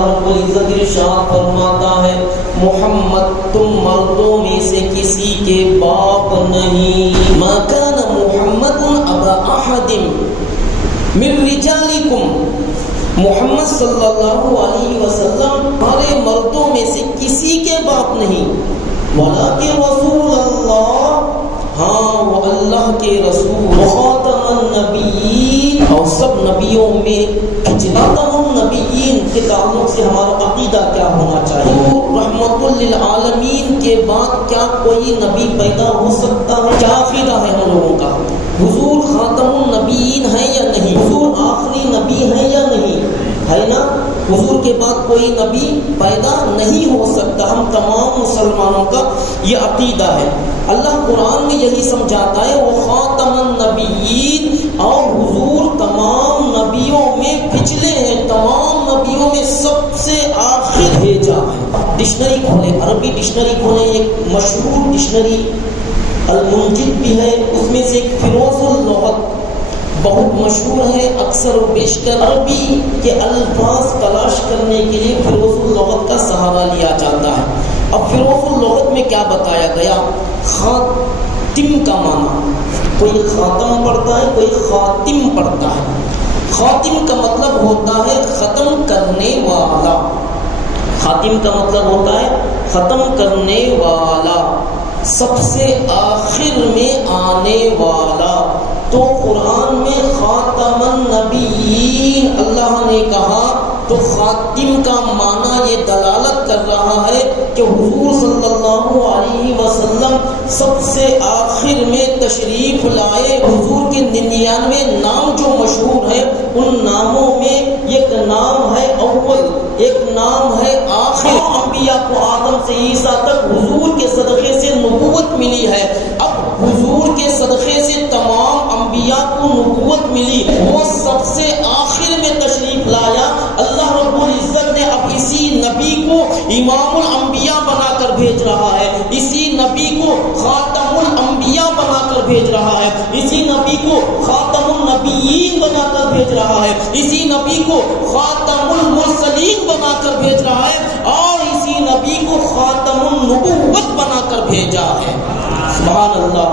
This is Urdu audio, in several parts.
اللہ رب العزت ارشاد فرماتا ہے محمد تم مردوں میں سے کسی کے باپ نہیں. ما کان محمد ابا احد من رجالکم، محمد صلی اللہ علیہ وسلم ہمارے مردوں میں سے کسی کے باپ نہیں. ولکن رسول اللہ، ہاں وہ اللہ کے رسول، خاتم النبیین، اور سب نبیوں میں خاتم النبیین کے تعلق سے ہمارا عقیدہ کیا ہونا چاہیے؟ رحمت للعالمین کے بعد کیا کوئی نبی پیدا ہو سکتا ہے؟ کیا عقیدہ ہے ہم لوگوں کا؟ حضور خاتم النبیین ہے یا نہیں؟ حضور آخری نبی ہے یا نہیں؟ ہے نا؟ حضور کے بعد کوئی نبی پیدا نہیں ہو سکتا. ہم تمام مسلمانوں کا یہ عقیدہ ہے. اللہ قرآن میں یہی سمجھاتا ہے وہ خاتم النبیین، اور حضور تمام نبیوں میں پچھلے ہیں، تمام نبیوں میں سب سے آخر بھیجا ہے. ڈکشنری کھولے، عربی ڈکشنری کھولے، ایک مشہور ڈکشنری المنجد بھی ہے، اس میں سے ایک فیروز اللغت بہت مشہور ہے. اکثر و بیشتر عربی کے الفاظ تلاش کرنے کے لیے فیروز اللغت کا سہارا لیا جاتا ہے. اب فیروز اللغت میں کیا بتایا گیا؟ خاتم کا معنی، کوئی خاتم پڑھتا ہے، کوئی خاتم پڑھتا ہے. خاتم کا مطلب ہوتا ہے ختم کرنے والا. خاتم کا مطلب ہوتا ہے ختم کرنے والا، سب سے آخر میں آنے والا. تو قرآن میں خاتم النبیین اللہ نے کہا تو خاتم کا معنی یہ دلالت کر رہا ہے کہ حضور صلی اللہ علیہ وسلم سب سے آخر میں تشریف لائے. حضور کے 99 نام جو مشہور ہیں، ان ناموں میں ایک نام ہے اول، ایک نام ہے آخر. انبیاء کو آدم سے عیسیٰ تک حضور کے صدقے سے نبوت ملی ہے. اب حضور کے صدقے سے تمام انبیاء کو نبوت ملی، وہ سب سے آخر میں تشریف لایا. اللہ رب العزت نے اب اسی نبی کو امام الانبیاء بنا کر بھیج رہا ہے، اسی نبی کو خاتم الانبیاء بنا کر بھیج رہا ہے، اسی نبی کو خاتم النبیین بنا کر بھیج رہا ہے، اسی نبی کو خاتم المرسلین بنا کر بھیج رہا ہے، اور اسی نبی کو خاتم النبوت بنا کر بھیجا ہے. سبحان اللہ.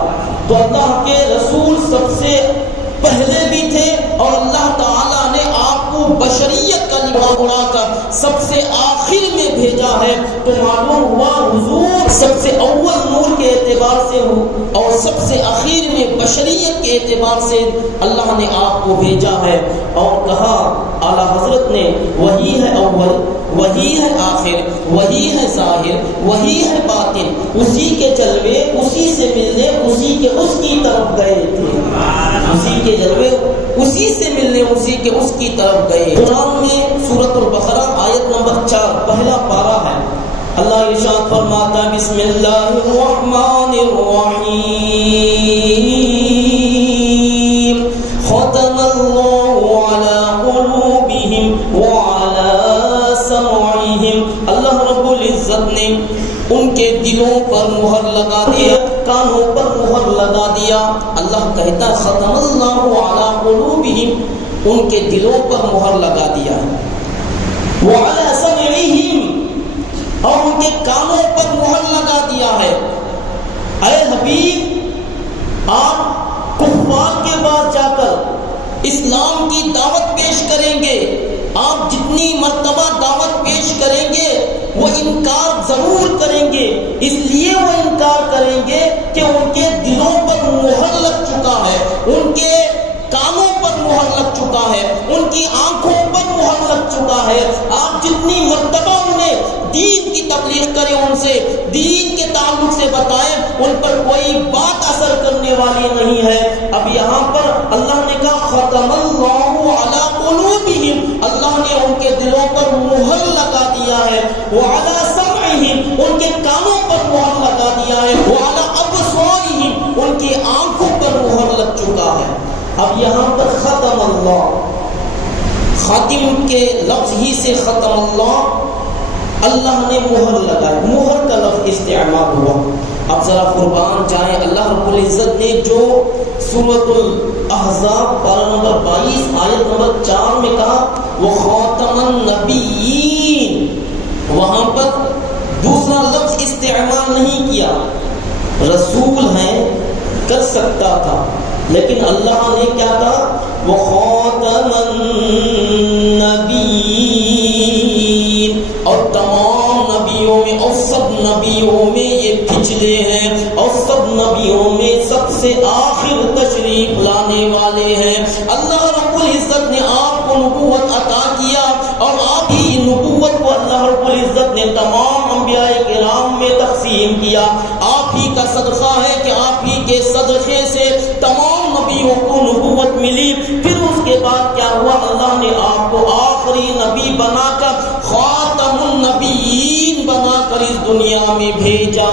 تو اللہ کے رسول سب سے پہلے بھی تھے، اور اللہ تعالیٰ نے آپ کو بشریت کا لباس اڑا کر سب سے آخر میں بھیجا ہے. تو معلوم ہوا حضور سب سے اول نور کے اعتبار سے اور سب سے آخر میں بشریت کے اعتبار سے اللہ نے آپ کو بھیجا ہے. اور کہا اعلیٰ حضرت نے وہی ہے اول، وہی ہے آخر، وہی ہے ظاہر، وہی ہے باطن. اسی کے جلوے اسی سے ملنے اسی کے اس کی طرف گئے تھے، اسی کے جلوے اسی سے ملنے اسی کے اس کی طرف گئے. قرآن میں سورۃ البقرہ آیت نمبر 4 پہلا پارہ ہے. اللہ ارشاد فرماتا ہے بسم اللہ الرحمن الرحیم ختم اللہ علی قلوبہم وعلی سمعہم. اللہ رب العزت نے ان کے دلوں پر مہر لگا دیا، کانوں پر مہر لگا دیا. اللہ کہتا ختم اللہ علی قلوبہم، ان کے دلوں پر مہر لگا دیا. وعلی سمعہم، اور ان کے کانوں پر مہر لگا دیا ہے. اے حبیب، آپ کفار کے پاس جا کر اسلام کی دعوت پیش کریں گے، آپ جتنی مرتبہ دعوت پیش کریں گے وہ انکار ضرور کریں گے. اس لیے وہ انکار کریں گے کہ ان کے دلوں پر مہر لگ چکا ہے، ان کے کانوں پر مہر لگ چکا ہے، ان کی آنکھوں پر مہر لگ چکا ہے. آپ جتنی مرتبہ انہیں دین کی تبلیغ کریں، ان سے دین کے تعلق سے بتائیں، ان پر کوئی بات اثر کرنے والی نہیں ہے. اب یہاں پر اللہ نے کہا ختم اللہ علی قلوبہم، اللہ نے ان کے دلوں پر مہر لگا دیا ہے. وعلی سمعہم، ان کے کانوں پر مہر لگا دیا ہے. وعلی ابصارہم، ان کی آنکھوں پر مہر لگ چکا ہے. اب یہاں پر ختم اللہ، خاتم کے لفظ ہی سے ختم اللہ نے مہر لگائی، مہر کا لفظ استعمال ہوا. اب ذرا قربان جائیں، اللہ رب العزت نے جو سورۃ الاحزاب پارہ نمبر 22 آیت نمبر 4 میں کہا وہ خاتم النبیین، وہاں پر دوسرا لفظ استعمال نہیں کیا. رسول ہیں کر سکتا تھا، لیکن اللہ نے کیا کہا؟ وَخَاتَمَ النَّبِيِّينَ، اور تمام نبیوں میں اور سب نبیوں میں یہ پچھلے ہیں اور سب نبیوں میں سب سے آخر تشریف لانے والے ہیں. اللہ رب العزت نے آپ کو نبوت عطا کیا اور آپ ہی نبوت کو اللہ رب العزت نے تمام انبیاء کرام میں تقسیم کیا. آپ ہی کا صدقہ ہے کہ آپ ہی کے صدقے سے تمام نبیوں کو نبوت ملی. پھر اس کے بعد کیا ہوا؟ اللہ نے آپ کو آخری نبی بنا کر خاتم النبیین بنا کر اس دنیا میں بھیجا.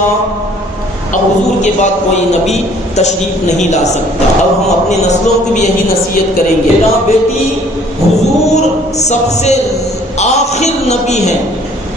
اب حضور کے بعد کوئی نبی تشریف نہیں لا سکتا. اب ہم اپنی نسلوں کو بھی یہی نصیحت کریں گے. میرا بیٹی، حضور سب سے آخر نبی ہیں.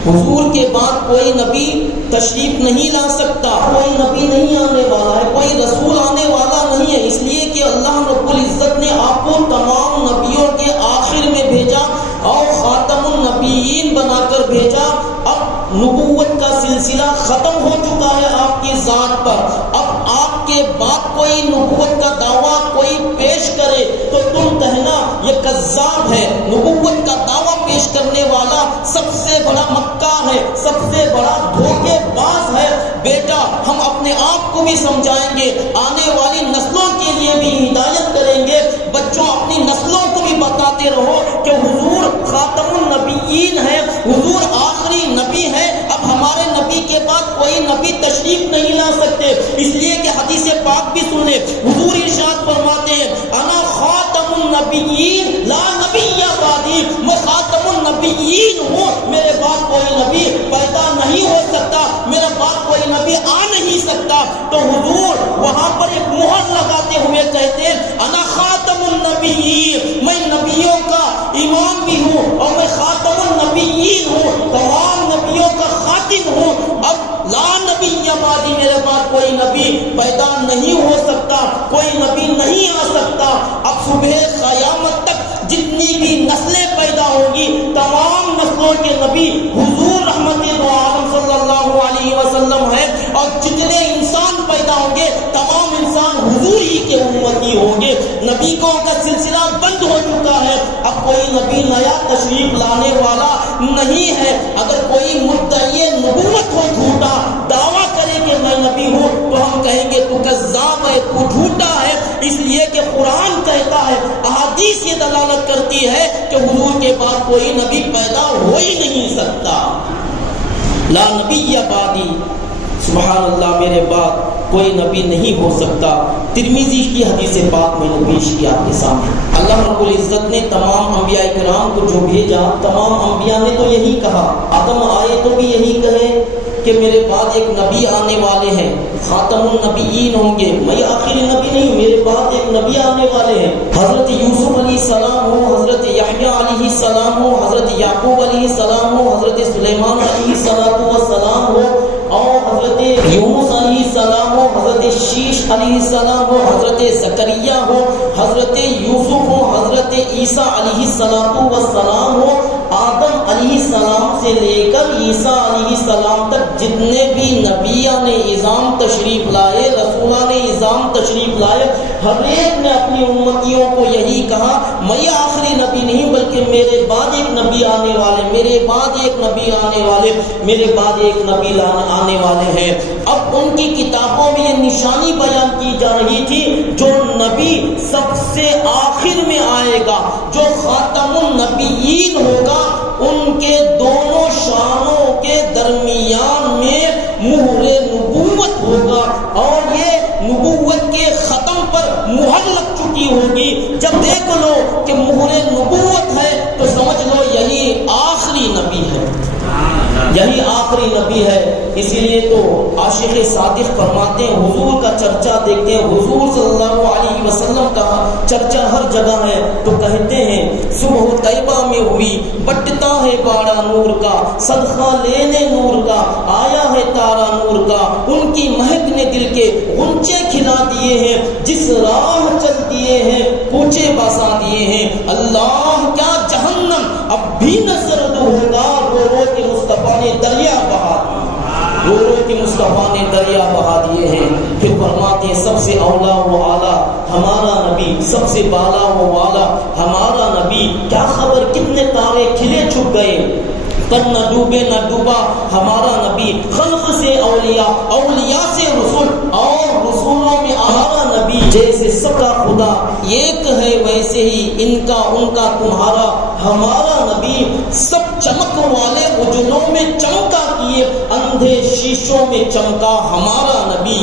حضور کے بعد کوئی نبی تشریف نہیں لا سکتا. کوئی نبی نہیں آنے والا ہے، کوئی رسول آنے والا نہیں ہے، اس لیے کہ اللہ رب العزت نے آپ کو تمام نبیوں کے آخر میں بھیجا اور خاتم النبیین بنا کر بھیجا. اب نبوت کا سلسلہ ختم ہو چکا ہے آپ کی ذات پر. اب آپ کے بعد کوئی نبوت کا دعویٰ کوئی پیش کرے تو تم کہنا یہ کذاب ہے. نبوت کا دعویٰ پیش کرنے والا سب سے بڑا مکار ہے، سب سے بڑا دھوکے باز ہے. بیٹا، ہم اپنے آپ کو بھی سمجھائیں گے، آنے والی نسلوں کے لیے بھی ہدایت کریں گے. بچوں، اپنی نسلوں کو بھی بتاتے رہو کہ حضور خاتم النبیین ہے، حضور آخری نبی ہے. اب ہمارے نبی کے بعد کوئی نبی تشریف نہیں لا سکتے، اس لیے کہ حدیث پاک بھی سن لے. حضور ارشاد فرماتے ہیں انا خاتم النبیین لا نبی بعدی، میں خاتم النبیین ہوں، میرے بعد کوئی نبی پیدا نہیں ہو سکتا، میرے بعد کوئی نبی آ نہیں سکتا. تو حضور وہاں پر ایک مہر لگاتے ہوئے کہتے ہیں انا خاتم النبیین، میں نبیوں کا امام بھی ہوں اور میں خاتم النبیین ہوں، تمام نبیوں کا خاتم ہوں. اب لا نبی بعدی، میرے بعد کوئی نبی پیدا نہیں ہو سکتا، کوئی نبی نہیں آ سکتا. اب صبح قیامت تک جتنی بھی نسلیں پیدا ہوں گی، تمام نسلوں کے نبی حضور رحمت عالم صلی اللہ علیہ وسلم ہے، اور جتنے انسان پیدا ہوں گے تمام انسان حضور ہی کے امتی ہوں گے. نبیوں کا سلسلہ بند ہو چکا ہے. اب کوئی نبی نیا تشریف لانے والا نہیں ہے. اگر کوئی مدعی نبوت ہو، جھوٹا دعویٰ کرے کہ میں نبی ہوں، تو ہم کہیں گے تو کذاب ہے، تو جھوٹا ہے. اس لیے کہ قرآن کہتا ہے، احادیث یہ دلالت کرتی ہے کہ حضور کے بعد کوئی نبی پیدا ہو ہی نہیں سکتا. لا نبی بعدی، سبحان اللہ، میرے بعد کوئی نبی نہیں ہو سکتا. ترمذی کی حدیث پاک میں نے پیش کیا آپ کے سامنے. اللہ رب العزت نے تمام انبیاء کرام کو جو بھیجا، تمام انبیاء نے تو یہی کہا. آدم آئے تو بھی یہی کہے کہ میرے بعد ایک نبی آنے والے ہیں، خاتم النبیین ہوں گے، میں آخری نبی نہیں ہوں، میرے بعد ایک نبی آنے والے ہیں. حضرت یوسف علیہ السلام ہو، حضرت یحییٰ علیہ السلام ہو، حضرت یعقوب علیہ السلام ہو، حضرت سلیمان علیہ السلام ہو، اور حضرت یونس علیہ السلام ہو، حضرت شیش علیہ السلام ہو، حضرت زکریا ہو، حضرت یوسف ہو، حضرت عیسیٰ علیہ السلام ہو. آدم علیہ السلام سے لے کر عیسیٰ علیہ السلام تک جتنے بھی نبیان اعظام تشریف لائے، رسولان اعظام تشریف لائے، ہر ایک نے اپنی امتیوں کو یہی کہا میں آخری نبی نہیں، بلکہ میرے بعد ایک نبی آنے والے، میرے بعد ایک نبی آنے والے، میرے بعد ایک نبی آنے والے ہیں. اب ان کی کتابوں میں یہ نشانی بیان کی جا رہی تھی، جو نبی سب سے آخر میں آئے گا، جو خاتم النبیین ہوگا، ان کے دونوں شانوں کے درمیان میں مہر نبوت ہوگا، اور یہ نبوت کے ختم پر مہر لگ چکی ہوگی. جب دیکھ لو کہ مہر نبوت ہے تو سمجھ لو یہی آخری نبی ہے، یہی آخری نبی ہے. اسی لیے تو عاشق صادق فرماتے ہیں، حضور کا چرچا دیکھتے ہیں، حضور صلی اللہ علیہ وسلم کا چرچا ہر جگہ ہے، تو کہتے ہیں صبح طیبہ میں ہوئی، بٹتا ہے باڑا نور کا، صدقہ لینے نور کا، آیا ہے تارا نور کا، ان کی مہک نے دل کے غنچے کھلا دیے ہیں، جس راہ چل دیے ہیں کوچے بسا دیے ہیں. اللہ کیا جہنم اب بھی نہ سرد ہوگا، رو رو کے مصطفیٰ نے کہ مصطفیٰ نے دریا بہا دیے ہیں. پھر فرماتے ہیں سب سے اولا و اعلیٰ ہمارا نبی، سب سے بالا و والا ہمارا نبی. کیا خبر کتنے تارے کھلے چھپ گئے پر نہ ڈوبے نہ ڈوبا ہمارا نبی. خلق سے اولیاء، اولیاء سے رسول، اور رسولوں میں ہمارا نبی. جیسے سب کا خدا ایک ہے ویسے ہی ان کا تمہارا ہمارا نبی. سب چمک والے اجلوں میں چمکا کیے، اندھے شیشوں میں چمکا ہمارا نبی.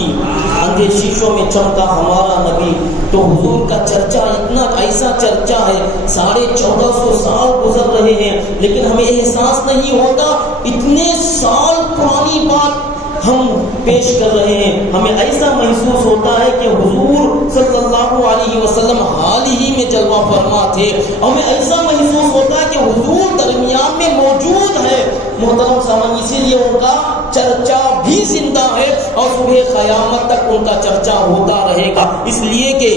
اندھے شیشوں میں چمکا ہمارا نبی. تو حضور کا چرچا اتنا ایسا چرچا ہے، 1450 سال گزر رہے ہیں لیکن ہمیں احساس نہیں ہوتا اتنے سال پرانی بات ہم پیش کر رہے ہیں. ہمیں ایسا محسوس ہوتا ہے کہ حضور صلی اللہ علیہ وسلم حال ہی میں جلوہ فرما تھے. ہمیں ایسا محسوس ہوتا ہے کہ حضور درمیان میں موجود ہے. محترم سامعین، اسی لیے ان کا چرچا بھی زندہ ہے اور صبح قیامت تک ان کا چرچا ہوتا رہے گا. اس لیے کہ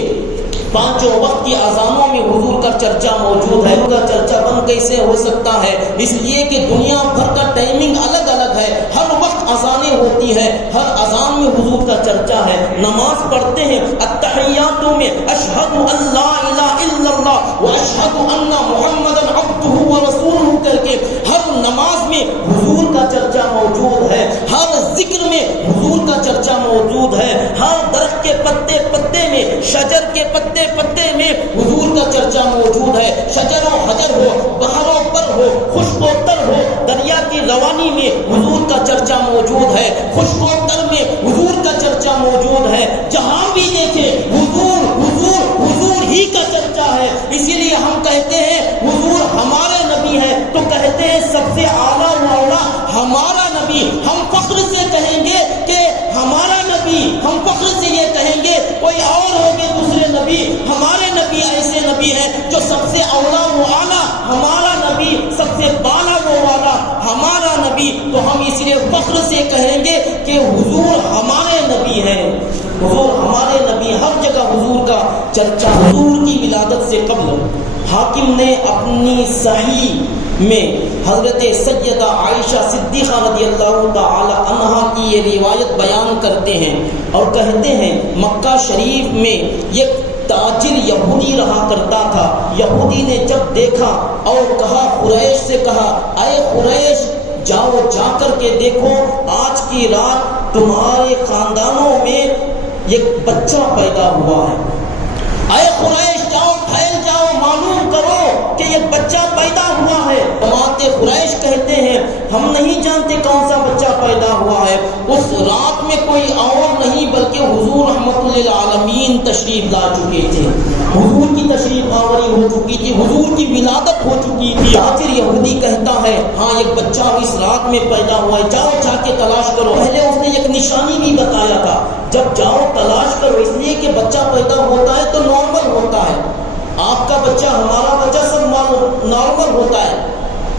پانچوں وقت کی اذانوں میں حضور کا چرچا موجود ہے. ان کا چرچا بند کیسے ہو سکتا ہے؟ اس لیے کہ دنیا بھر کا ٹائمنگ الگ الگ ہے، ہر وقت اذانیں ہوتی ہیں، ہر اذان میں حضور کا چرچا ہے. نماز پڑھتے ہیں التحیاتوں میں اشہد ان لا الہ الا اللہ و اشہد ان محمدا عبدہ و رسولہ کر کے ہر نماز میں حضور کا چرچا موجود ہے. ہر ذکر میں حضور کا چرچا موجود ہے. ہر درخت کے پتے پتے میں، شجر کے پتے پتے میں حضور کا چرچا موجود ہے. شجر و حجر ہو، بحر و بر ہو، خشک و تر ہو، دریا کی روانی میں حضور کا چرچا موجود ہے. خشک و تر میں حضور کا چرچا موجود ہے. جہاں بھی دیکھیں حضور حضور حضور ہی کا چرچا ہے. اسی لیے ہم کہتے ہیں حضور ہمارے نبی ہے تو کہتے ہیں سب سے اعلیٰ و اولا ہمارا نبی. ہم فخر سے کہیں گے کہ ہمارا نبی، ہم فخر سے یہ کہیں گے کوئی اور ہوگے دوسرے نبی، ہمارے نبی ایسے نبی ہیں جو سب سے اولا و اعلیٰ ہمارا نبی، سب سے بالا و والا ہمارا نبی. تو ہم اس لیے فخر سے کہیں گے کہ حضور ہمارے نبی ہیں، حضور ہمارے نبی. ہر جگہ حضور کا چرچا. حضور کی ولادت سے قبل حاکم نے اپنی صحیح میں حضرت سیدہ عائشہ صدیقہ رضی اللہ تعالی عنہا کی یہ روایت بیان کرتے ہیں اور کہتے ہیں مکہ شریف میں ایک تاجر یہودی رہا کرتا تھا. یہودی نے جب دیکھا اور کہا، قریش سے کہا، اے قریش جاؤ جا کر کے دیکھو آج کی رات تمہارے خاندانوں میں ایک بچہ پیدا ہوا ہے. اے قریش جاؤ، پھیل جاؤ، معلوم کرو کہ ایک بچہ پیدا ہوا ہے. جماعت قریش کہتے ہیں ہم نہیں جانتے کون سا بچہ پیدا ہوا ہے. اس رات میں کوئی اور نہیں بلکہ حضور رحمت للعالمین تشریف لا چکے تھے. حضور کی تشریف آوری ہو چکی تھی، حضور کی ولادت ہو چکی تھی. تاجر یہودی کہتا ہے ہاں ایک بچہ اس رات میں پیدا ہوا ہے، جاؤ جا کے تلاش کرو. پہلے اس نے ایک نشانی بھی بتایا تھا، جب جاؤ تلاش کرو، اس لیے کہ بچہ پیدا ہوتا ہے تو نارمل ہوتا ہے. آپ کا بچہ ہمارا بچہ سب نارمل ہوتا ہے،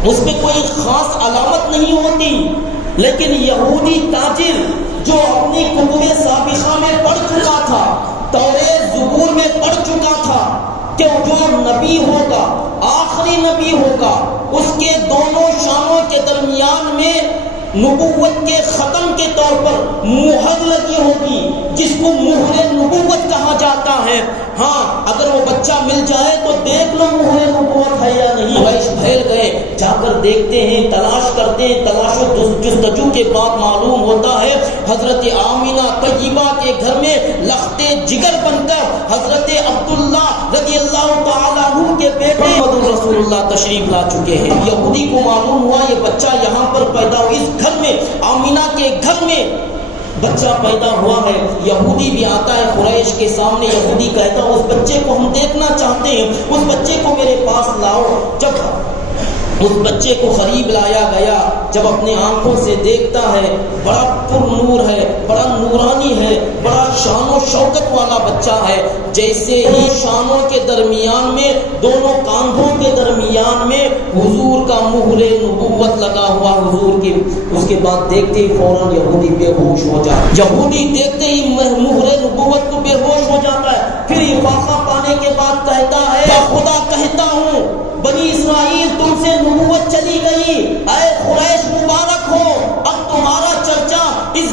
اس پہ کوئی خاص علامت نہیں ہوتی. لیکن یہودی تاجر جو اپنی کتب سابقہ میں پڑھ چکا تھا، توریت زبور میں پڑھ چکا تھا کہ جو نبی ہوگا، آخری نبی ہوگا، اس کے دونوں شانوں کے درمیان میں نبوت کے ختم کے طور پر مہر لگی ہوگی جس کو مہر نبوت کہا جاتا ہے. ہاں اگر وہ بچہ مل جائے تو دیکھ لو مہر نبوت ہے یا نہیں. قریش پھیل گئے، جا کر دیکھتے ہیں، تلاش کرتے ہیں. تلاش و جستجو کے بعد معلوم ہوتا ہے حضرت آمینہ طیبہ کے گھر میں لختے جگر بن کر حضرت عبداللہ رضی اللہ تعالیٰ عنہ کے بیٹے محمد رسول اللہ تشریف لا چکے ہیں. یہودی کو معلوم ہوا یہ بچہ یہاں پر پیدا ہوا، اس گھر میں، آمینہ کے گھر میں بچہ پیدا ہوا ہے. یہودی بھی آتا ہے قریش کے سامنے. یہودی کہتا ہے اس بچے کو ہم دیکھنا چاہتے ہیں، اس بچے کو میرے پاس لاؤ. جب اس بچے کو قریب لایا گیا، جب اپنے آنکھوں سے دیکھتا ہے، بڑا پر نور ہے، بڑا نورانی ہے، بڑا شان و شوکت والا بچہ ہے. جیسے ہی شانوں کے درمیان میں، دونوں کاندھوں کے درمیان میں حضور کا مہر نبوت لگا ہوا حضور کی، اس کے بعد دیکھتے ہی فوراً یہودی بے ہوش ہو جاتا ہے. یہودی دیکھتے ہی مہر نبوت کو بے ہوش ہو جاتا ہے. پھر افاقہ پانے کے بعد کہتا ہے یا خدا کہتا ہوں بنی اسرائیل تم سے نبوت چلی گئی، اے قریش مبارک ہو، اب تمہارا چرچا اس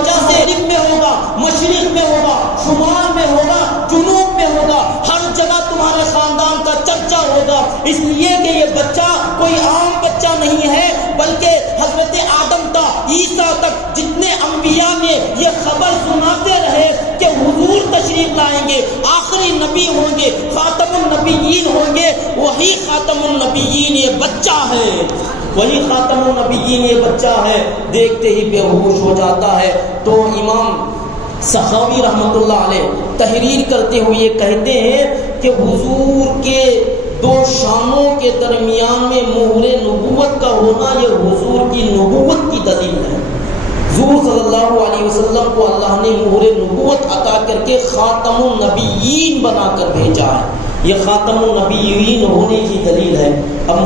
وجہ سے مغرب میں ہوگا، مشرق میں ہوگا، شمال میں ہوگا، جنوب میں ہوگا، ہر جگہ تمہارے خاندان کا چرچا ہوگا، اس لیے کہ یہ بچہ کوئی عام بچہ نہیں ہے، بلکہ حضرت آدم تا عیسیٰ تک جتنے انبیاء نے یہ خبر سناتے رہے کہ حضور تشریف لائیں گے، آخری نبی ہوں گے، خاتم النبیین ہوں گے، وہی خاتم النبیین یہ بچہ ہے، وہی خاتم النبیین یہ بچہ ہے، دیکھتے ہی بے ہوش ہو جاتا ہے۔ تو امام سخاوی رحمۃ اللہ علیہ تحریر کرتے ہوئے یہ کہتے ہیں کہ حضور کے دو شانوں کے درمیان میں مہر نبوت کا ہونا یہ حضور کی نبوت کی دلیل ہے۔ حضور صلی اللہ علیہ وسلم کو اللہ نے مہر نبوت عطا کر کے خاتم النبیین بنا کر بھیجا ہے، یہ خاتم النبیین ہونے کی دلیل ہے۔